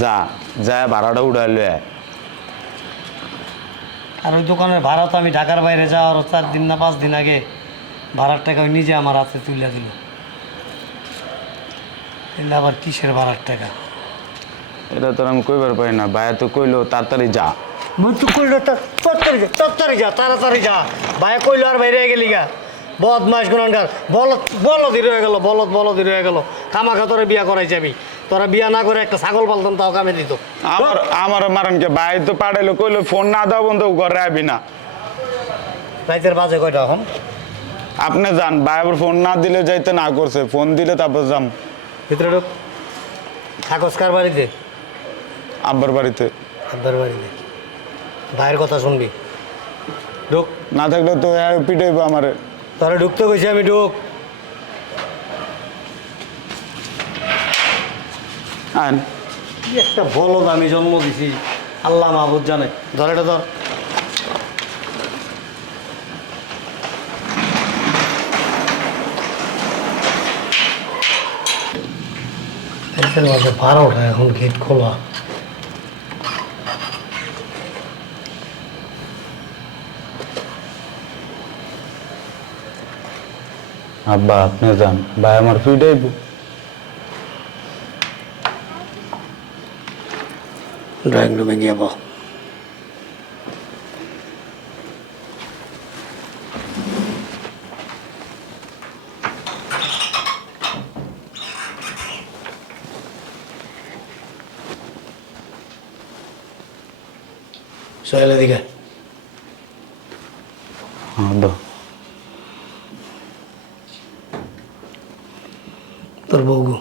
যা যা ভাড়াটা উড়াইলো আর ওই দোকানের ভাড়া তো আমি ঢাকার বাইরে যাওয়ার চার দিন না পাঁচ দিন আগে ভাড়ার টাকা ওই নিজে আমার হাতে তুলে দিল। আবার কিসের ভাড়ার টাকা? এটা তোর আমি কইবার পারি না ভাইয়া তো কইলো তাড়াতাড়ি যা। তো কইলো তাড়াতাড়ি যা তাড়াতাড়ি যা তাড়াতাড়ি যা। ভাই কইলো আর বাইরে গেলি গা বদ মাস গুণানকার বলদ হয়ে গেল বলদ বলদ হয়ে গেল। কামাখা তোরা বিয়া করাই যাবি তোরা বিয়া না করে একটা ছাগল পালতাম তাও কামে দিত। আমার আমার মারানকে ভাই তো পাঠাইলো কইলো ফোন না দাও বন্ধু ঘরে আবি না। রাইতের বাজে কয়টা এখন? আপনি যান ভাই আবার ফোন না দিলে যাইতে না করছে ফোন দিলে তারপর যাম। ভিতরে ঢোক। কাগজ কার বাড়িতে? আব্বার বাড়িতে। আব্বার বাড়িতে। ভাইয়ের কথা শুনবি। ঢুক। না থাকলে তো পিটাইবো আমারে। তাহলে ঢুকতে গেছি আমি ঢুক। আন। একটা বলদ আমি জন্ম দিছি। আল্লাহ মাহবুদ জানে। ধর এটা ধর। এর মাঝে বারোটা এখন গেট খোলা। আব্বা আপনি যান। ভাই আমার পিটাইবো ড্রয়িং রুমে গিয়ে বল সোহেল এদিকে আব্বা তোর বউ গো?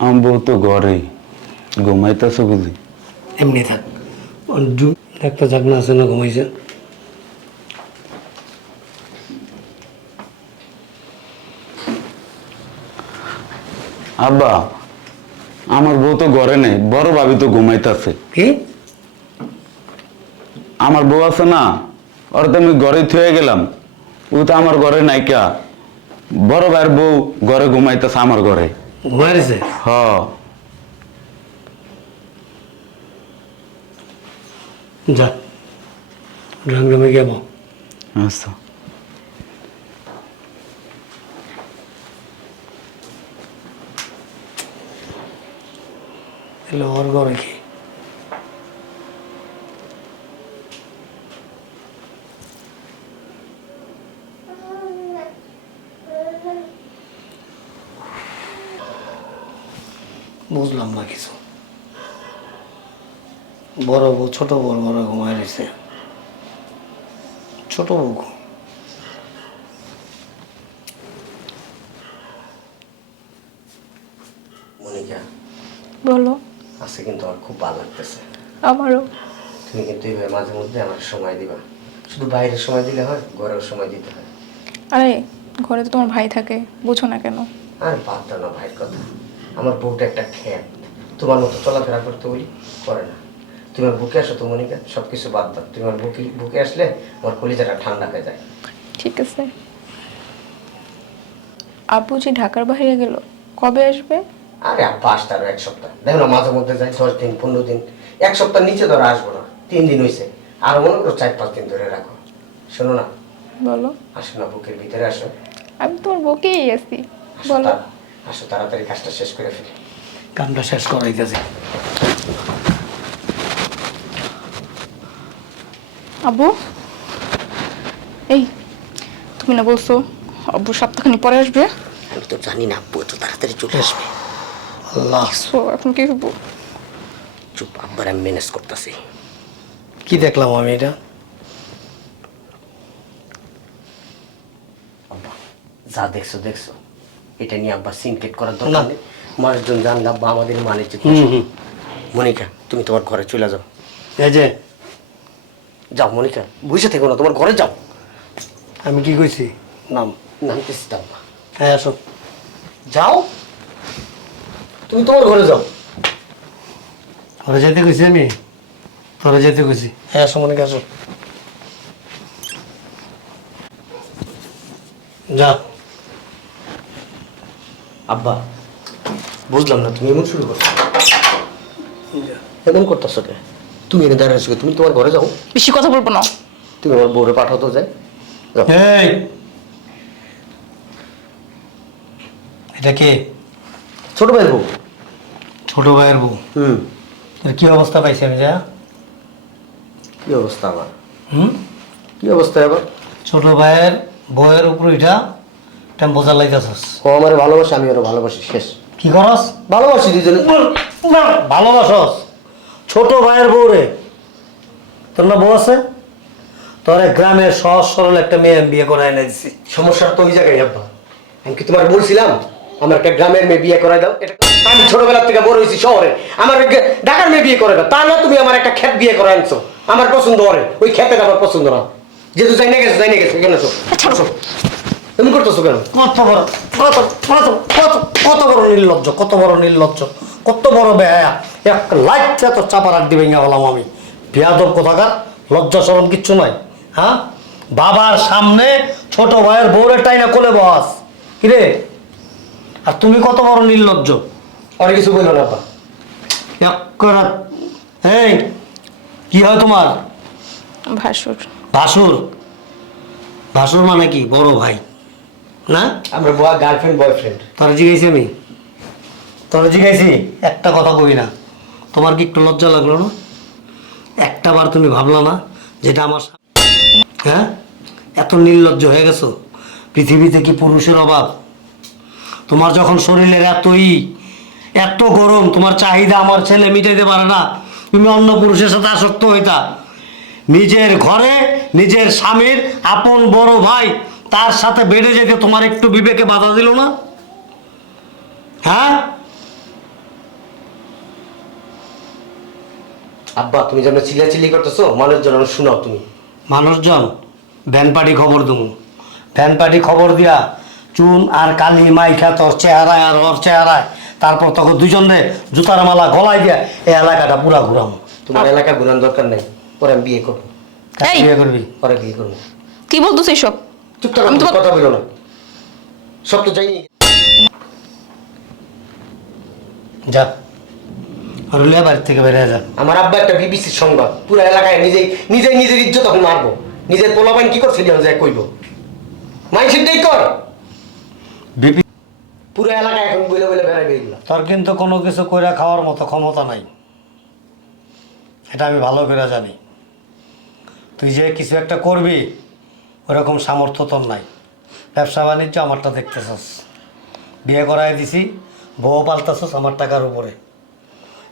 আমার বউ তো ঘরেই। ঘুমাইতেছে বুঝি? এমনি থাক। একটা জাগনা আছে না ঘুমাইছে। আব্বা আমার বউ তো ঘরে নেই বড় ভাবি তো ঘুমাইতেছে। কি? আমার বউ আছে না ওর তো আমি ঘরে থুয়ে গেলাম। ও তো আমার ঘরে নাইকা বড় ভাইয়ের বউ ঘরে ঘুমাইতেছে আমার ঘরে। ঘুমাইছে? হ যা ড্রয়িং রুমে গিয়ে বল আচ্ছা তাহলে ওর ঘরে কি বুঝলাম না কিছু বড় বউ ছোট বড় বড় ঘুমায় রয়েছে। ছোট বউ ঘুম। মনিকা বলো। আজকে কিন্তু আমার খুব ভালো লাগতেছে। আমারও। তুমি কিন্তু এইভাবে মাঝে মধ্যে আমার সময় দিবা। শুধু বাইরের সময় দিলে হয় ঘরেও সময় দিতে হয়? আরে ঘরে তো তোমার ভাই থাকে বুঝো না কেন? আর বাদ দাও না ভাইয়ের কথা। আমার বউটা একটা খ্যাত। তোমার মতো চলাফেরা করতে বলি করে না। তুমি আমার বুকে আসো তো মনিকা সব কিছু বাদ দাও। তুমি আমার বুকে বুকে আসলে আমার কলিজাটা ঠান্ডা হয়ে যায়। ঠিক আছে। আব্বু যে ঢাকার বাইরে গেল কবে আসবে? আরে আব্বা আসতে আরও এক সপ্তাহ। দেখো না মাঝে মধ্যে যাই দশ দিন পনেরো দিন। এক সপ্তাহ নিচে ধরে আসব না। তিন দিন হয়েছে আর মনে করো চার পাঁচ দিন ধরে রাখো। শোনো না। বলো। আসো না বুকের ভিতরে আসো। আমি তোমার বকেই আছি। আসো বলো। আসো তাড়াতাড়ি কাজটা শেষ করে ফেলি। কামটা শেষ করাইতেছে। আব্বু এই তুমি না বলছো আব্বু সপ্তাহখানি পরে আসবে? আমি তো জানি না আব্বু তো তাড়াতাড়ি চলে আসবে। আল্লাহ। সো এখন কি হব? চুপ আব্বার আমি ম্যানেজ করতেছি। কি দেখলাম আমি এটা? যা দেখছ দেখছ। এটা নিয়ে আব্বা সিনকেট করার। দরকার নেই। মানুষজন জানলে আব্বা আমাদের মানে হুম হুম। মনিকা তুমি তোমার ঘরে চলে যাও। এই যে যাও মনিকা বুঝে থেকো না তোমার ঘরে যাও। আমি কি কইছি? নাম নামতেছি যাও হ্যাঁ আসো। যাও? তুমি তোমার ঘরে যাও। তোরা যেতে কইছি আমি? তোরা যেতে কইছি। হ্যাঁ আসো মনে আসো। যা। আব্বা বুঝলাম না তুমি এমন শুরু করছ। এমন করতেছো কে? তুমি এনে দাঁড়িয়ে আছো তুমি তোমার ঘরে যাও। বেশি কথা বলব না। তুমি আমার বউরে পাঠাও তো যাই এই! এটা কে? ছোট ভাইয়ের বউ। ছোট ভাইয়ের বউ? হুম। কি অবস্থা পাইছি আমি যা? কি অবস্থা আমার হুম? কি অবস্থা এবার ছোট ভাইয়ের বউয়ের উপর এটা এটা বোঝা লাইতেছস। ও আমার ভালোবাসে আমি আরও ভালোবাসি শেষ। কি করস? ভালোবাসি দুজনে ভালোবাসস? ছোট ভাইয়ের বউ রে তোর না বউ আছে? তোর গ্রামের সহজ সরল একটা মেয়ে আমি বিয়ে করে এনে দিছি। সমস্যার তো ওই জায়গায় আব্বা। আমি কি তোমার বলছিলাম? আমার একটা গ্রামের মেয়ে বিয়ে করাই দাও। এটা আমি ছোটবেলা থেকে বড় হয়েছি শহরে। আমার ঢাকার মেয়ে বিয়ে করে দাও। তা না তুমি আমার একটা ক্ষেত বিয়ে করে আনছো। আমার পছন্দ করে ওই ক্ষেতের আমার পছন্দ না। যেহেতু যাই না গেছে যাই না গেছে আসো। তুমি করতেছো কেন? কত কত কত কত কত বড় নির্লজ্জ কত বড় নির্লজ্জ কত বড় বেহায়া। এক লাইটটা তো চাপা রাখ দিবে হলাম আমি। বিয়াদব কোথাকার? লজ্জা সরম কিচ্ছু নাই হ্যাঁ? বাবার সামনে ছোট ভাইয়ের বউরে টাইনা কোলে বস। কিরে আর তুমি কত বড় নির্লজ্জ? অনেক কিছু বলল না করে এই কি হয় তোমার? ভাসুর। ভাসুর? ভাসুর মানে কি? বড় ভাই। না? আমরা বয় গার্লফ্রেন্ড বয়ফ্রেন্ড তোরা জিজ্ঞাসি আমি? তোরা জিজ্ঞাসি একটা কথা কই না। তোমার কি একটু লজ্জা লাগল না? একটা বার তুমি ভাবলা না যেটা আমার হ্যাঁ? এত নির্লজ্জ হয়ে গেছো। পৃথিবীতে কি পুরুষের অভাব? তোমার যখন শরীরের এতই এত গরম তোমার চাহিদা আমার ছেলে মিটাইতে পারে না। তুমি অন্য পুরুষের সাথে আসক্ত হইতা। নিজের ঘরে নিজের স্বামীর আপন বড় ভাই তার সাথে বেড়ে যেতে তোমার একটু বিবেকে বাধা দিল না? হ্যাঁ? আব্বা তুমি যেন চিল্লাচিল্লি করতেছো মানুষ যেন শোনাও তুমি। মানুষজন ভ্যান পার্টি খবর দেবো ভ্যান পার্টি খবর দিয়া চুন আর কালি মাইখা তোর চেহারায় আর ওর চেহারায়। তারপর তখন দুজনে জুতার মালা গলায় দিয়া এই এলাকাটা পুরা ঘুরাম। তোমার এলাকা ঘুরানোর দরকার নেই পরে আমি বিয়ে করব। বিয়ে করবি? পরে বিয়ে করব। কি বলতেছো এসব? চুপ থাকো আমি কথা বলো না। সব তো যাইনি। যা। আর লিয়া বাড়ির থেকে বেরিয়ে যা। আমার আব্বা একটা বিবিসির সংবাদ। পুরো এলাকায় নিজেই নিজেই নিজের ইজ্জত তখন মারবো। নিজের পোলাপাইন কি করছিলি আমি যাই কইব। মাইসের দেই কর। বিপি পুরো এলাকায় এখন বলে বলে বেড়াইবে এগুলো। তোর কিন্তু কোনো কিছু কইরা খাওয়ার মতো ক্ষমতা নাই। এটা আমি ভালো করে জানি। তুই যে কিছু একটা করবি ওরকম সামর্থ্য তোর নাই। ব্যবসা বাণিজ্য আমারটা দেখতেছস। বিয়ে করাই দিছি বউ পাল্টাছস আমার টাকার উপরে।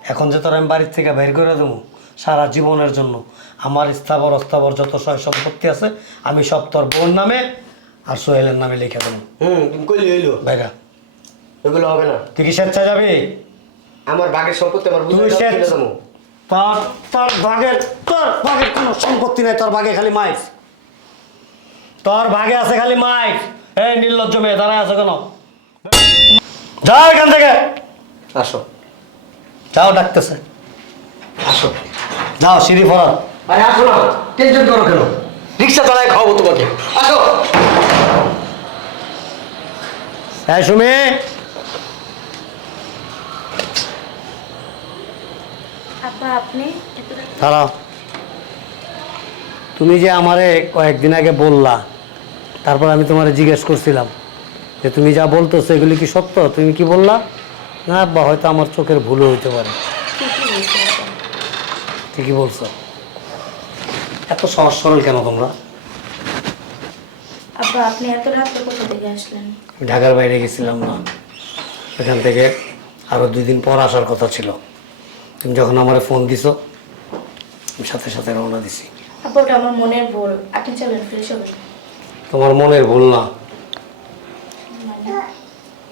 এখন যে তোর আমি বাড়ির থেকে বের করে দেবো সারা জীবনের জন্য আমার স্থাবর অস্থাবর যত সয় সম্পত্তি আছে আমি সব তোর বোন নামে আর সোহেলের নামে লিখে দেবো। হুম তুমি কইলি হইল। হবে না। তুই কি স্বেচ্ছায় যাবি? আমার বাঘের সম্পত্তি আমার বুঝে তুই দাও, সে- দেবো। তোর তোর ভাগের তোর ভাগের কোনো সম্পত্তি নাই তোর ভাগে খালি মাইক তোর ভাগে আছে খালি মাইক এই নির্লজ্জ মেয়ে দাঁড়ায় আছে কেন? যাও এখান থেকে। আসো। যাও ডাকতেছে। আসো। যাও সিঁড়ি ফরান আরে আসো না টেনশন করো কেন? রিক্সা চালায় খাওয়াবো তোমাকে। আসো। হ্যাঁ সুমি। দাঁড়াও। তুমি যে আমারে কয়েকদিন আগে বললা তারপর আমি তোমারে জিজ্ঞেস করছিলাম যে তুমি যা বলতো সেগুলি কি সত্য? তুমি কি বললা? না বা হয়তো আমার চোখের ভুলও হইতে পারে। ঠিকই বলছি এত সহজ সরল কেন তোমরা? আপা আপনি এত রাত্রে কোথা থেকে আসলেন? ঢাকার বাইরে গেছিলাম না। এখান থেকে আরও দুই দিন পর আসার কথা ছিল। তুমি যখন আমার ফোন দিছো সাথে সাথে রওনা দিছি। ওটা আমার মনের ভুল। আপনি চলেন ফ্রেশ হবেন। তোমার মনের ভুল না।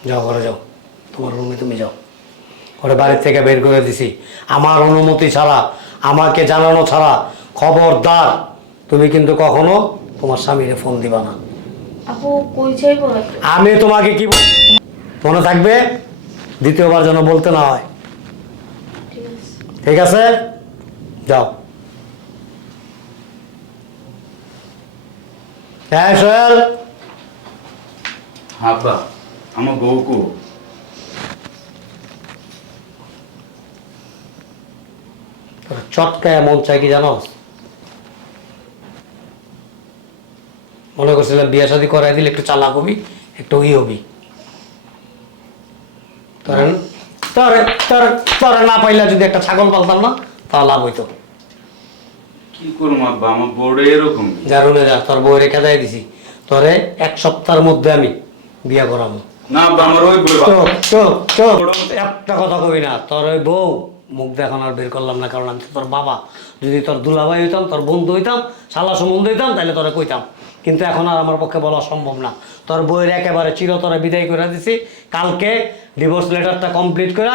যাও ঘরে যাও। তোমার রুমে তুমি যাও। ঘরে বাড়ির থেকে বের করে দিছি। আমার অনুমতি ছাড়া আমাকে জানানো ছাড়া খবরদার। তুমি কিন্তু কখনো তোমার স্বামীরে ফোন দিবা না। আপু কই যাইব আমি তোমাকে কি বল- মনে থাকবে? দ্বিতীয়বার যেন বলতে না হয়। ঠিক আছে? যাও। হ্যাঁ সোহেল। আব্বা আমার বউকু। তোর চটকায় মন চাই কি জানো মনে করছিলাম বিয়ে শাদি করাই দিলে একটু চালাক হবি একটু ই হবি। তোর তোর তোর না পাইলা যদি একটা ছাগল পালতাম না তা লাভ হইতো। কি আব্বা? আমার এরকম। যা তোর বউ দিছি। তোরে এক সপ্তাহের মধ্যে আমি বিয়ে করাবো। না আব্বা আমার ওই চুপ একটা কথা কবি না তোর ওই বউ মুখ দেখান আর বের করলাম না কারণ আমি তোর বাবা। যদি তোর দুলাভাই হইতাম তোর বন্ধু হইতাম শালা সম্বন্ধ হইতাম তাহলে তোরে কইতাম। কিন্তু এখন আর আমার পক্ষে বলা সম্ভব না। তোর বইয়ের একেবারে চিরতরে বিদায় করে দিছি। কালকে ডিভোর্স লেটারটা কমপ্লিট করে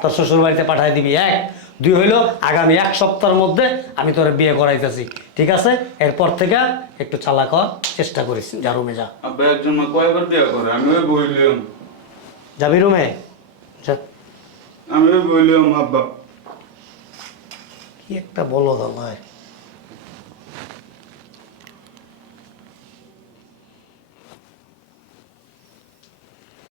তোর শ্বশুর বাড়িতে পাঠাই দিবি। এক দুই হইল আগামী এক সপ্তাহের মধ্যে আমি তোরে বিয়ে করাইতেছি ঠিক আছে? এরপর থেকে একটু চালাক হওয়ার চেষ্টা করিস যা রুমে যা। আব্বা একজন মা কয়বার বিয়ে করে? আমি ওই বইলাম যাবি রুমে? যা। আমি ওই বইলাম আব্বা। কি একটা বলো দাদা ভাই